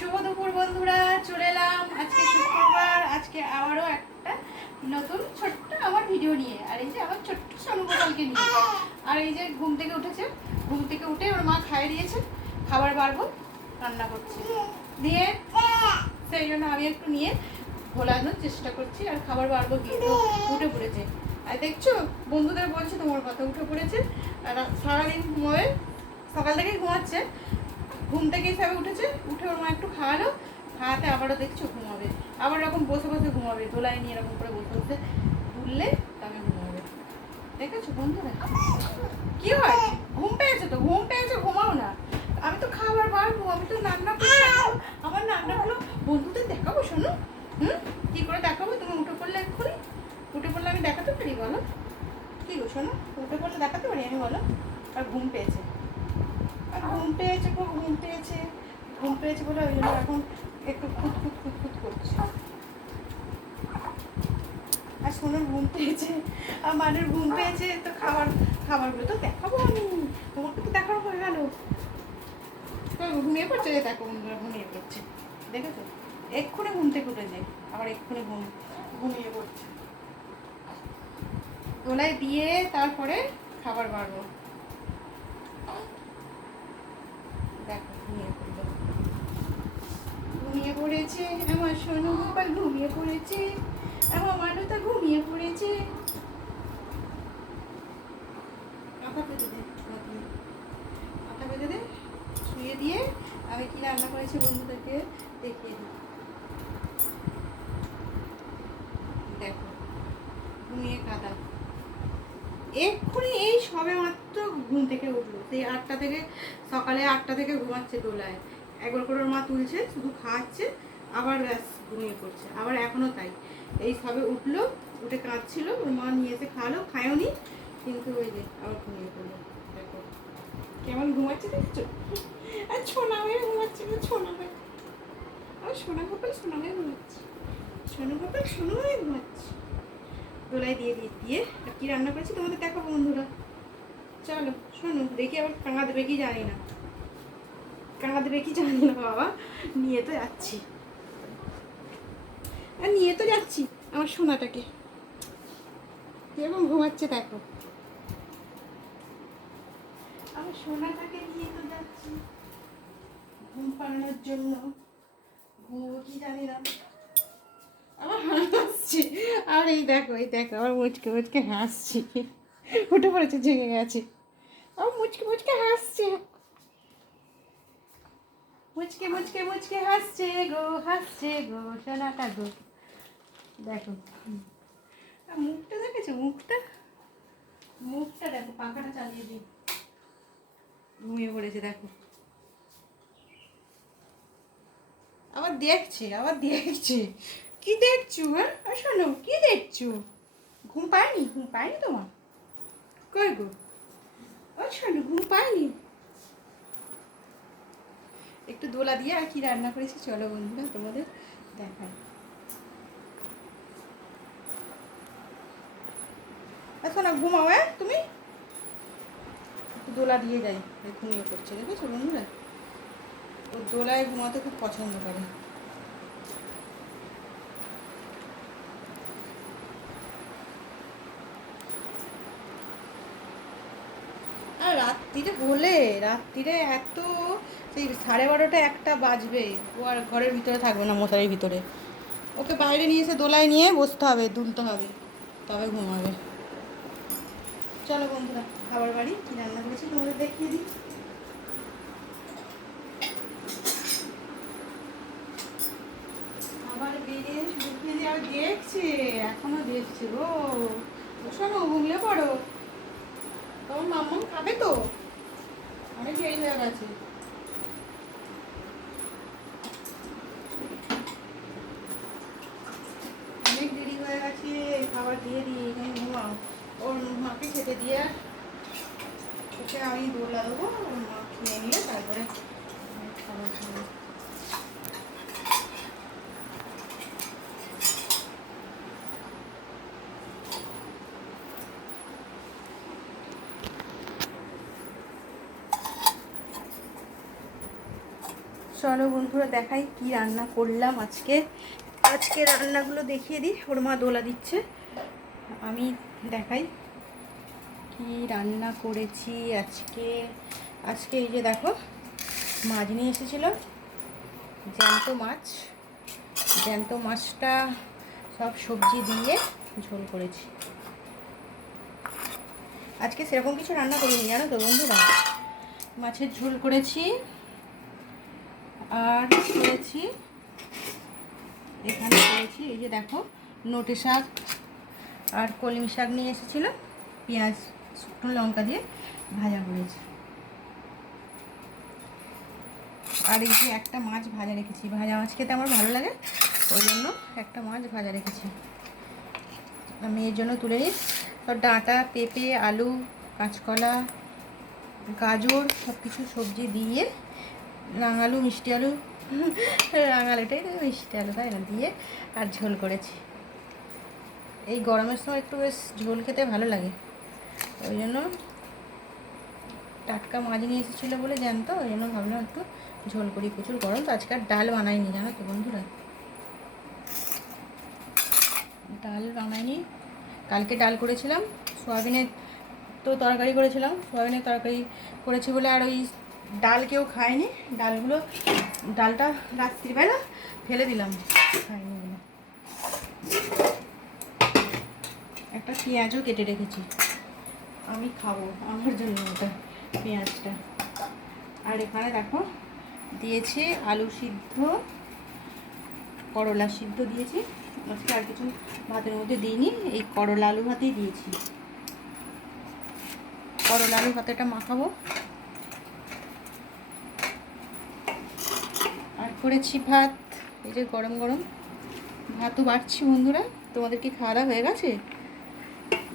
শুভ দুপুর বন্ধুরা, চলে এলাম আজকে শুক্রবার। আজকে আবারও একটা নতুন ছোট্ট আমার ভিডিও নিয়ে, আর এই যে আমার ছোট্ট সোনুগোপালকে নিয়ে। আর এই যে ঘুম থেকে উঠেছে, ঘুম থেকে উঠে ওর মা খাইয়ে দিয়েছে, খাবার বাড়বো, রান্না করছি দিয়ে, সেই জন্য আমি একটু নিয়ে ভোলানোর চেষ্টা করছি। আর খাবার বাড়বো গিয়ে তো উঠে পড়েছে। আর দেখছো বন্ধুদের বলছে তোমার কথা, উঠে পড়েছে। আর সারাদিন ঘুমোয়, সকাল থেকেই ঘুমাচ্ছে। ঘুম থেকে হিসাবে উঠেছে, উঠে ওর মা একটু খাওয়ালো, খাওয়াতে আবারও দেখছো ঘুমাবে। আবার এরকম বসে বসে ঘুমাবে, দোলায় নিয়ে এরকম করে বসে বসে তুললে তবে ঘুমাবে। দেখেছো বন্ধুরা কি হয়? ঘুম পেয়েছে তো, ঘুম পেয়েছে, ঘুমাও না। আমি তো খাবার বাড়বো, আমি তো রান্না করবো, আমার রান্নাগুলো বন্ধুদের দেখাবো। শোনো, কি করে দেখাবো? তুমি উঠে পড়লে এক্ষুনি, উঠে পড়লে আমি দেখাতে পারি বলো? কি গো শোনো, উঠে পড়লে দেখাতে পারি আমি বলো? আর ঘুম পেয়েছে, আর ঘুম পেয়েছে, খুব ঘুম পেয়েছে, ঘুম পেয়েছে বলে ওই জন্য এখন একটু খুঁত খুঁত খুঁত খুঁত করছে। আর সোনার ঘুম পেয়েছে, আর মানের ঘুম পেয়েছে, তো খাবারগুলো তো দেখাবো আমি, তোমাকে তো দেখানো হয়ে গেল। ঘুমিয়ে পড়ছে, দেখো বন্ধুরা ঘুমিয়ে পড়ছে, দেখেছো? এক্ষুনি ঘুম থেকে উঠেছে, আবার এক্ষুনি ঘুমিয়ে পড়ছে। দোলায় দিয়ে তারপরে খাবার বাড়বো। দেখো ঘুমিয়ে পড়েছে আমার সোনু গোপাল, ঘুমিয়ে পড়েছে আমার মানুতা, ঘুমিয়ে পড়েছে। মাথা পেতে দে, মাথা পেতে দে, শুয়ে দিয়ে আমি কি রান্না করেছি বন্ধুদেরকে দেখিয়ে দিই। দেখো ঘুমিয়ে কাদা, এক্ষুনি এই সবে মাত্র ঘুম থেকে উঠলো। সেই 8টা থেকে, সকালে 8টা থেকে ঘুমাচ্ছে দোলায়। একবার করে ওর মা তুলছে, শুধু খাওয়াচ্ছে, আবার ব্যাস ঘুমিয়ে পড়ছে। আবার এখনও তাই, এই সবে উঠলো, উঠে কাঁদছিল, ওর মা নিয়ে এসে খাওয়ালো, খায়ওনি, কিন্তু ওই যে আবার ঘুমিয়ে পড়লো। দেখো কেমন ঘুমাচ্ছে, দেখছো? আর ছোনা হয়ে ঘুমাচ্ছে না, ছোনা হয়ে, আর সোনা গোপাল সোনা হয়ে ঘুমাচ্ছে, সোনু গোপাল সোনু হয়ে ঘুমাচ্ছে। দোলাই দিয়ে দিয়ে আর কি রান্না করেছি তোমাদের দেখো বন্ধুরা। চলো শোনো, দেখি আবার কাঁদবে কি জানি না, কাঁদবে কি জানি না বাবা। নিয়ে তো যাচ্ছি, আর নিয়ে তো যাচ্ছি আমার সোনাটাকে, কিরকম ঘুমাচ্ছে দেখো। আমার সোনাটাকে নিয়ে তো যাচ্ছি ঘুম পাড়ানোর জন্য। ঘুমবো কি জানি না, আমার হাসছি। আর এই দেখো, এই দেখো আবার মুচকে মুচকে হাসছি, উঠে পড়েছে, জেগে গেছে, আবার মুচকে মুচকে হাসছে, মুচকে মুচকে মুচকে হাসছে গো সোনাটা গো। দেখো আর মুখটা দেখেছো, মুখটা মুখটা দেখো, পাখাটা চালিয়ে দিই, ঘুমিয়ে পড়েছে দেখো। আবার দেখছে, আবার দেখছে, কি দেখছো? হ্যাঁ শোনো, কি দেখছো? ঘুম পায়নি, ঘুম পায়নি তোমার? কই গো, ও শোনো, ঘুম পায়নি? একটু দোলা দিয়ে আর কি রান্না করেছি চলো বন্ধুরা তোমাদের দেখাই। এখন না ঘুমাও, হ্যাঁ তুমি একটু দোলা দিয়ে যাই, ঘুমিয়ে পড়ছে, দেখেছো বন্ধুরা? ও দোলায় ঘুমাতে খুব পছন্দ করে। আর রাত্রিরে বলে, রাত্রিরে এত, সেই 12:30 1টা বাজবে, ও আর ঘরের ভিতরে থাকবে না, মশারির ভিতরে। ওকে বাইরে নিয়ে এসে দোলায় নিয়ে বসতে হবে, দুলতে হবে, তবে ঘুমাবে। চলো বন্ধুরা খাবার বাড়ি, কী রান্না করেছি তোমাদের দেখিয়ে দিই। আবার বেরিয়ে দেখিয়ে দিই, আর দেখছে, এখনো দেখছে গো। শোনো ঘুমিয়ে পড়ো, তোমার মাম্মাম খাবে তো, অনেক দেরি হয়ে গেছে। অনেক দেরি হয়ে গেছে, খাবার দিয়ে দিই, এখানে ঘুমাও। ওর মাকে খেতে দিয়ে ওকে আমি দোলা দেবো, ওর মা খেয়ে নিয়ে তারপরে খাবার খাবো। চলো বন্ধুরা দেখাই কি রান্না করলাম আজকে। আজকে রান্নাগুলো দেখিয়ে দিই। ওর মা দোলা দিচ্ছে, আমি দেখাই কি রান্না করেছি আজকে। আজকে এই যে দেখো মাছ নিয়ে এসেছিল, জ্যান্ত মাছ। জ্যান্ত মাছটা সব সবজি দিয়ে ঝোল করেছি। আজকে সেরকম কিছু রান্না করিনি জানো তো বন্ধুরা। মাছের ঝোল করেছি আর করেছি এখানে করেছি এই যে দেখো নোটে শাক আর কলমি শাক নিয়ে এসেছিল, পেঁয়াজ শুকনো লঙ্কা দিয়ে ভাজা করেছি। আর এই যে একটা মাছ ভাজা রেখেছি, ভাজা মাছ খেতে আমার ভালো লাগে, ওই জন্য একটা মাছ ভাজা রেখেছি। আমি এর জন্য তুলে নিই। সব ডাঁটা, পেঁপে, আলু, কাঁচকলা, গাজর সব কিছু সবজি দিয়ে, রাঙালু, মিষ্টি আলু, রাঙালুটাই মিষ্টি আলু তাই না, দিয়ে আর ঝোল করেছি। এই গরমের সময় একটু বেশ ঝোল খেতে ভালো লাগে, ওই জন্য টাটকা মাছ নিয়ে এসেছিলো বলে জানতো, ওই জন্য ভাবলাম একটু ঝোল করি। প্রচুর গরম তো, আজকে আর ডাল বানাইনি জানো তো বন্ধুরা, ডাল বানাইনি। কালকে ডাল করেছিলাম, সোয়াবিনের তো তরকারি করেছিলাম, সোয়াবিনের তরকারি করেছি বলে আর ওই ডাল কেউ খায়নি। ডালটা রাত্রিবেলা ফেলে দিলাম, খাইনি বলে। একটা পেঁয়াজও কেটে রেখেছি, আমি খাবো, আমার জন্য ওটা পেঁয়াজটা। আর এখানে দেখো দিয়েছি আলু সিদ্ধ, করলা সিদ্ধ দিয়েছি। আজকে আর কিছু ভাতের মধ্যে দিইনি, এই করলা আলু ভাতেই দিয়েছি। করলা আলু ভাতেটা মাখাবো। আর করেছি ভাত, এই যে গরম গরম ভাতও বাড়ছি বন্ধুরা। তোমাদের কি খাওয়া দাওয়া হয়ে গেছে?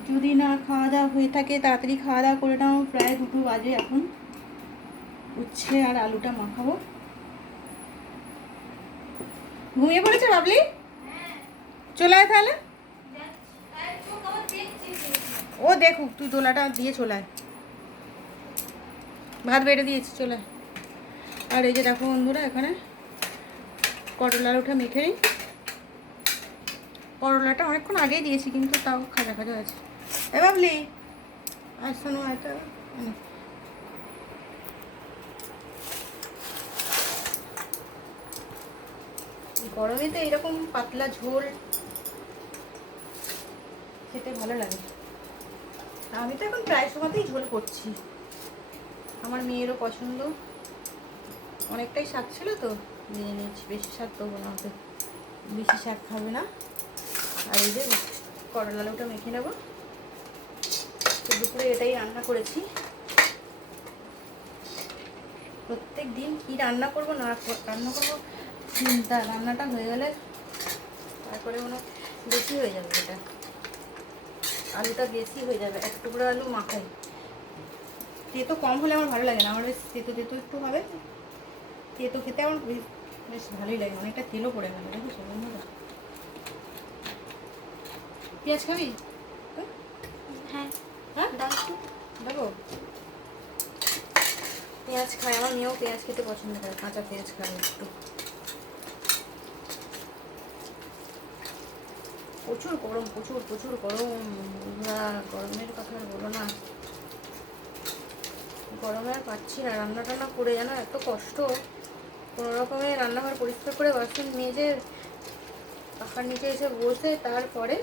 যদি না খাওয়া দাওয়া হয়ে থাকে তাড়াতাড়ি খাওয়া দাওয়া করে নাও, প্রায় 2 বাজে এখন। উচ্ছে আর আলুটা মাখাবো। ঘুমিয়ে পড়েছে বাবলি? চলে আয় তাহলে। ও দেখুক, তুই দোলাটা দিয়ে চলে আয়, ভাত বেড়ে দিয়েছি, চলে আয়। আর এই যে দেখো বন্ধুরা এখানে করলা আলুটা মেখে নিই। করলাটা অনেকক্ষণ আগেই দিয়েছি কিন্তু তাও খাজা খাজা আছে। এ বাবলি আর শোনো, একটা গরমে তো এরকম পাতলা ঝোল খেতে ভালো লাগে। আমি তো এখন প্রায় সময়তেই ঝোল করছি, আমার মেয়েরও পছন্দ। অনেকটাই শাক ছিল তো নিয়ে নিয়েছি, বেশি শাক দেবো না, ওকে বেশি শাক খাবে না। আর এই যে করলা আলুটা মেখে নেবো। তো দুপুরে এটাই রান্না করেছি। প্রত্যেক দিন কী রান্না করবো না রান্না করবো চিন্তা, রান্নাটা হয়ে গেলে তারপরে মনে বেশি হয়ে যাবে, এটা আলুটা বেশি হয়ে যাবে। এক টুকরো আলু মাখাই, তেতো কম হলে আমার ভালো লাগে না, আমার বেশ তেতো তেতো একটু হবে। তেতো খেতে আমার বেশ ভালোই লাগে, অনেকটা তেলও পড়ে গেল দেখেছো বন্ধুরা। পেঁয়াজ খাবি? হ্যাঁ হ্যাঁ দেবো। পেঁয়াজ খায়, আমার মেয়েও পেঁয়াজ খেতে পছন্দ করে, কাঁচা পেঁয়াজ খায় একটু। প্রচুর গরম, প্রচুর প্রচুর গরম বন্ধুরা, গরমের কথা আর বলো না। গরমে আর পাচ্ছি না, রান্না টান্না করে জানো এত কষ্ট। কোনো রকমে রান্নাঘর পরিষ্কার করে বাসন মেজে পাখার নিচে এসে বসে তারপরে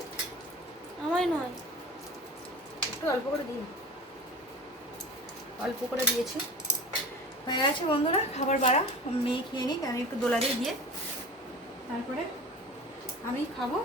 আমায় নয়, একটু অল্প করে দিই, অল্প করে দিয়েছি। হয়ে গেছে বন্ধুরা খাবার বাড়া, মেয়ে খেয়ে নিক, আমি একটু দোলা দিয়ে তারপরে আমি খাবো।